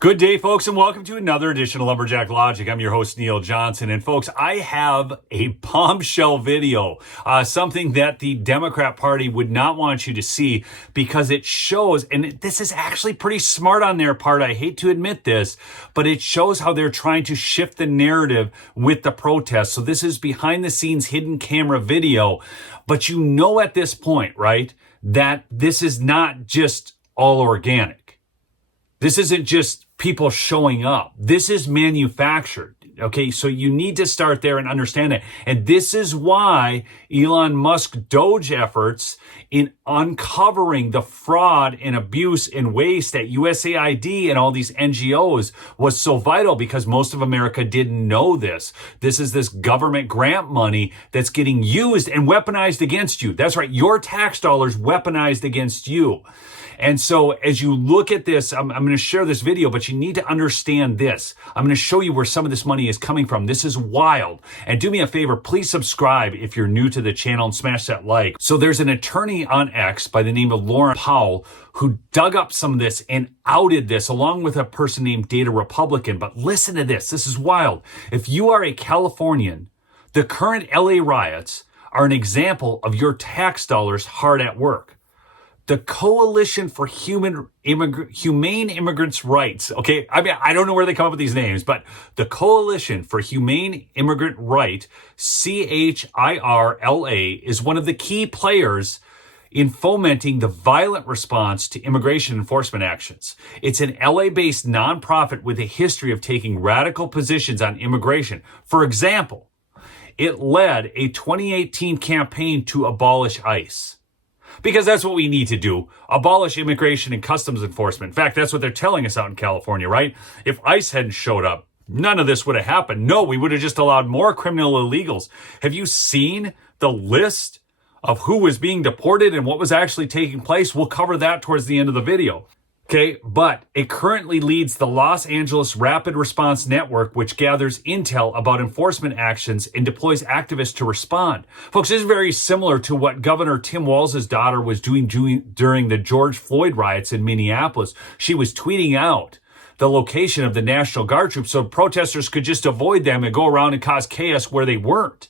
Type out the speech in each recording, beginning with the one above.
Good day, folks, and welcome to another edition of Lumberjack Logic. I'm your host, Neil Johnson. And folks, I have a bombshell video, something that the Democrat Party would not want you to see because it shows, and this is actually pretty smart on their part. I hate to admit this, but it shows how they're trying to shift the narrative with the protests. So this is behind the scenes hidden camera video. But you know at this point, right, that this is not just all organic. This isn't just people showing up. This is manufactured. Okay, so you need to start there and understand that. And this is why Elon Musk Doge efforts in uncovering the fraud and abuse and waste at USAID and all these NGOs was so vital because most of America didn't know this. This is this government grant money that's getting used and weaponized against you. That's right, your tax dollars weaponized against you. And so as you look at this, I'm going to share this video, but you need to understand this. I'm going to show you where some of this money is coming from. This is wild. And do me a favor, please subscribe if you're new to the channel and smash that like. So there's an attorney on X by the name of Lauren Powell who dug up some of this and outed this along with a person named Data Republican. But listen to this. This is wild. If you are a Californian, the current LA riots are an example of your tax dollars hard at work. The Coalition for Humane Immigrants' Rights, okay? I mean, I don't know where they come up with these names, but the Coalition for Humane Immigrant Right, CHIRLA, is one of the key players in fomenting the violent response to immigration enforcement actions. It's an LA-based nonprofit with a history of taking radical positions on immigration. For example, it led a 2018 campaign to abolish ICE. Because that's what we need to do. Abolish immigration and customs enforcement. In fact, that's what they're telling us out in California, right? If ICE hadn't showed up, none of this would have happened. No, we would have just allowed more criminal illegals. Have you seen the list of who was being deported and what was actually taking place? We'll cover that towards the end of the video. Okay, but it currently leads the Los Angeles Rapid Response Network, which gathers intel about enforcement actions and deploys activists to respond. Folks, this is very similar to what Governor Tim Walz's daughter was doing during the George Floyd riots in Minneapolis. She was tweeting out the location of the National Guard troops so protesters could just avoid them and go around and cause chaos where they weren't.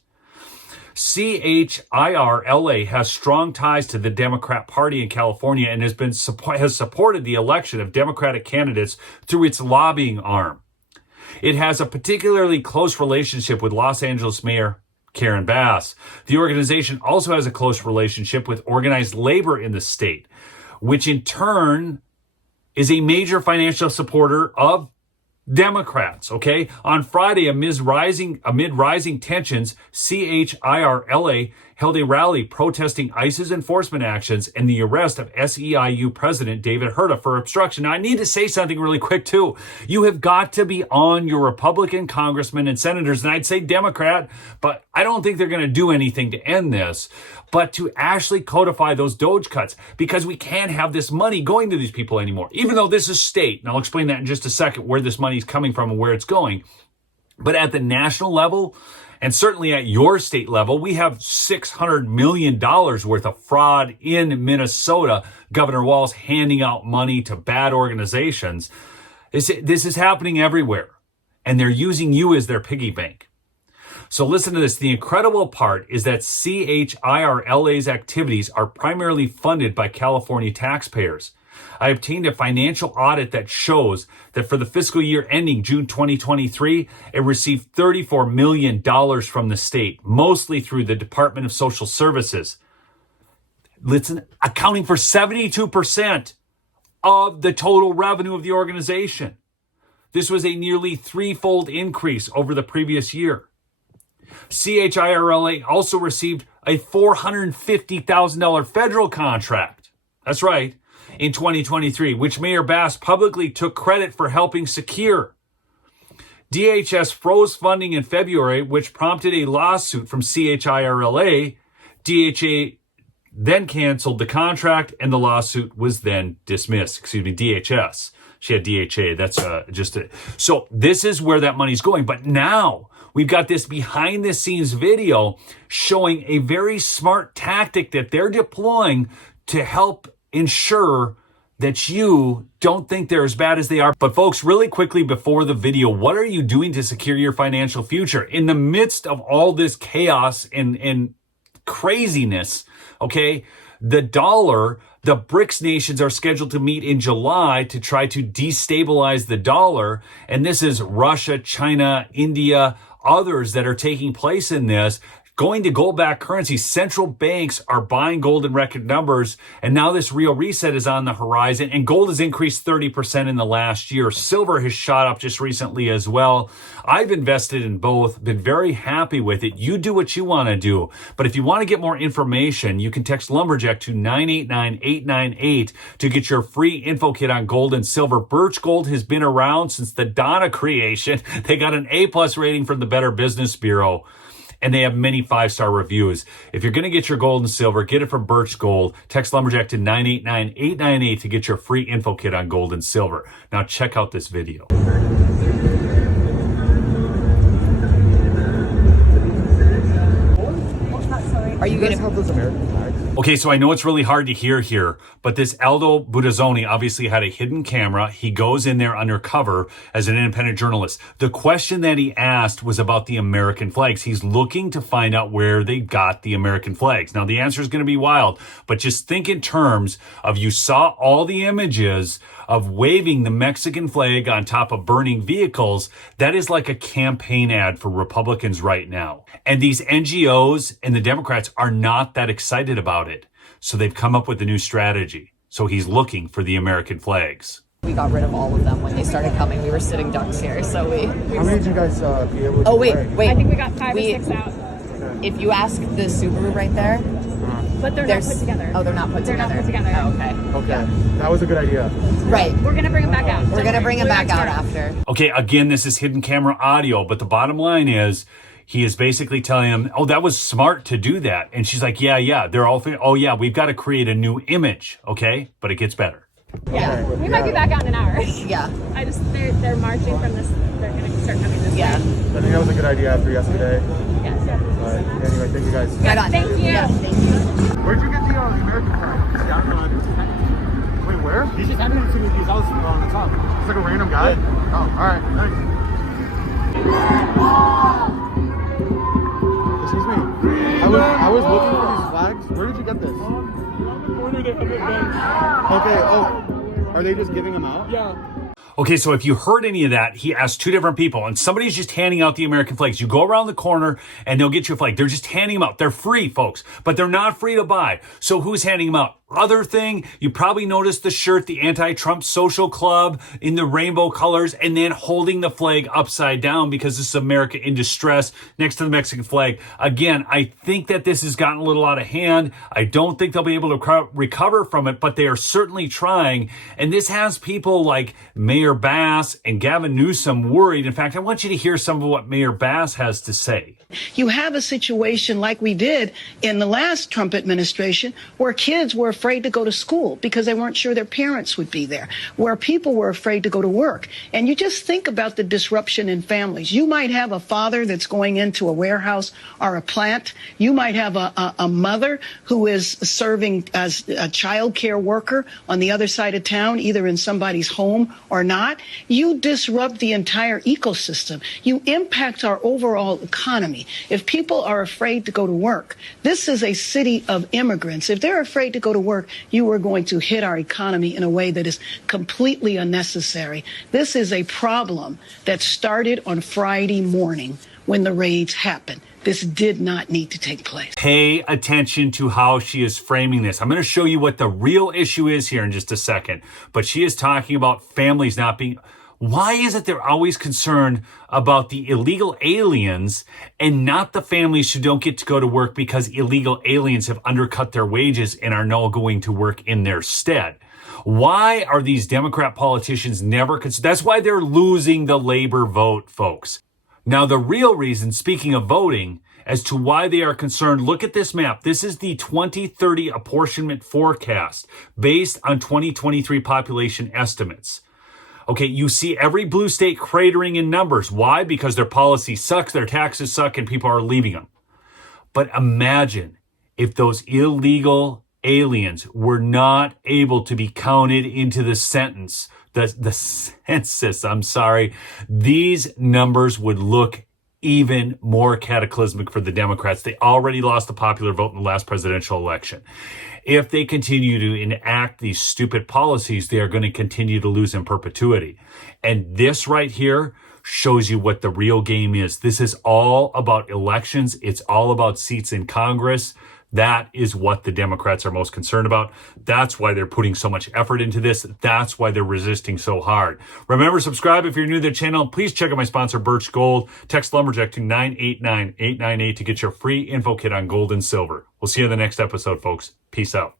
CHIRLA has strong ties to the Democrat Party in California and has supported the election of Democratic candidates through its lobbying arm. It has a particularly close relationship with Los Angeles Mayor Karen Bass. The organization also has a close relationship with organized labor in the state, which in turn is a major financial supporter of Democrats, okay? On Friday, amid rising tensions, CHIRLA held a rally protesting ICE's enforcement actions and the arrest of SEIU President David Herta for obstruction. Now, I need to say something really quick, too. You have got to be on your Republican congressmen and senators, and I'd say Democrat, but I don't think they're going to do anything to end this, but to actually codify those Doge cuts, because we can't have this money going to these people anymore, even though this is state, and I'll explain that in just a second, where this money is coming from and where it's going. But at the national level, and certainly at your state level, we have $600 million worth of fraud in Minnesota. Governor Walz handing out money to bad organizations. This is happening everywhere, and they're using you as their piggy bank. So listen to this. The incredible part is that CHIRLA's activities are primarily funded by California taxpayers. I obtained a financial audit that shows that for the fiscal year ending June 2023, it received $34 million from the state, mostly through the Department of Social Services. Listen, accounting for 72% of the total revenue of the organization. This was a nearly threefold increase over the previous year. CHIRLA also received a $450,000 federal contract. That's right. In 2023, which Mayor Bass publicly took credit for helping secure. DHS froze funding in February, which prompted a lawsuit from CHIRLA. DHA then canceled the contract, and the lawsuit was then dismissed. DHS. She had DHA. That's just it. So this is where that money's going. But now we've got this behind the scenes video showing a very smart tactic that they're deploying to help ensure that you don't think they're as bad as they are. But folks, really quickly before the video, what are you doing to secure your financial future? In the midst of all this chaos and craziness, okay, the BRICS nations are scheduled to meet in July to try to destabilize the dollar. And this is Russia, China, India, others that are taking place in this. Going to gold-backed currencies, central banks are buying gold in record numbers, and now this real reset is on the horizon, and gold has increased 30% in the last year. Silver has shot up just recently as well. I've invested in both, been very happy with it. You do what you want to do, but if you want to get more information, you can text Lumberjack to 989-898 to get your free info kit on gold and silver. Birch Gold has been around since the dawn of creation. They got an A+ rating from the Better Business Bureau, and they have many 5-star reviews. If you're going to get your gold and silver, get it from Birch Gold. Text Lumberjack to 989-898 to get your free info kit on gold and silver. Now check out this video. Are you going to help those American flags? Okay, so I know it's really hard to hear here, but this Aldo Budazzoni obviously had a hidden camera. He goes in there undercover as an independent journalist. The question that he asked was about the American flags. He's looking to find out where they got the American flags. Now, the answer is going to be wild, but just think in terms of you saw all the images of waving the Mexican flag on top of burning vehicles. That is like a campaign ad for Republicans right now. And these NGOs and the Democrats are not that excited about it. So they've come up with a new strategy. So he's looking for the American flags. We got rid of all of them when they started coming. We were sitting ducks here, so we... How many did you guys be able to wait. I think we got 5 or 6 out. If you ask the Subaru right there... But they're not put together. Oh, they're not put together. They're not put together. Oh, okay. Okay, Yeah. that was a good idea. Right. We're going to bring them back out. We're going to bring them back out after. Okay, again, this is hidden camera audio, but the bottom line is he is basically telling him, oh, that was smart to do that. And she's like, yeah. They're all, oh, yeah, we've got to create a new image, okay? But it gets better. Yeah. We might be back out in an hour. Yeah. They're marching from this. They're going to start coming this way. Yeah. I think that was a good idea after yesterday. Yes. But anyway, thank you guys. Right on. Thank you. Yeah, thank you. Where'd you get the American flag? Wait, where? He's just handing it to me because I was on the top. It's like a random guy? Yeah. Oh, alright, thanks. Excuse me. I was looking for these flags. Where did you get this? Around the corner they have it bench. Okay, oh. Are they just giving them out? Yeah. Okay, so if you heard any of that, he asked 2 different people, and somebody's just handing out the American flags. You go around the corner, and they'll get you a flag. They're just handing them out. They're free, folks, but they're not free to buy. So who's handing them out? Other thing, you probably noticed the shirt, the anti-Trump social club in the rainbow colors, and then holding the flag upside down because this is America in distress next to the Mexican flag. Again, I think that this has gotten a little out of hand. I don't think they'll be able to recover from it, but they are certainly trying. And this has people like Mayor Bass and Gavin Newsom worried. In fact, I want you to hear some of what Mayor Bass has to say. You have a situation like we did in the last Trump administration where kids were afraid to go to school because they weren't sure their parents would be there, where people were afraid to go to work. And you just think about the disruption in families. You might have a father that's going into a warehouse or a plant. You might have a mother who is serving as a child care worker on the other side of town, either in somebody's home or not. You disrupt the entire ecosystem. You impact our overall economy. If people are afraid to go to work, this is a city of immigrants. If they're afraid to go to work, you are going to hit our economy in a way that is completely unnecessary. This is a problem that started on Friday morning when the raids happened. This did not need to take place. Pay attention to how she is framing this. I'm going to show you what the real issue is here in just a second. But she is talking about families not being... Why is it they're always concerned about the illegal aliens and not the families who don't get to go to work because illegal aliens have undercut their wages and are now going to work in their stead? Why are these Democrat politicians never concerned? That's why they're losing the labor vote, folks. Now, the real reason, speaking of voting, as to why they are concerned, look at this map. This is the 2030 apportionment forecast based on 2023 population estimates. Okay, you see every blue state cratering in numbers. Why? Because their policy sucks, their taxes suck, and people are leaving them. But imagine if those illegal aliens were not able to be counted into the census, these numbers would look even more cataclysmic for the Democrats. They already lost the popular vote in the last presidential election. If they continue to enact these stupid policies, they are going to continue to lose in perpetuity. And this right here shows you what the real game is. This is all about elections. It's all about seats in Congress. That is what the Democrats are most concerned about. That's why they're putting so much effort into this. That's why they're resisting so hard. Remember, subscribe if you're new to the channel. Please check out my sponsor, Birch Gold. Text Lumberjack to 989-898 to get your free info kit on gold and silver. We'll see you in the next episode, folks. Peace out.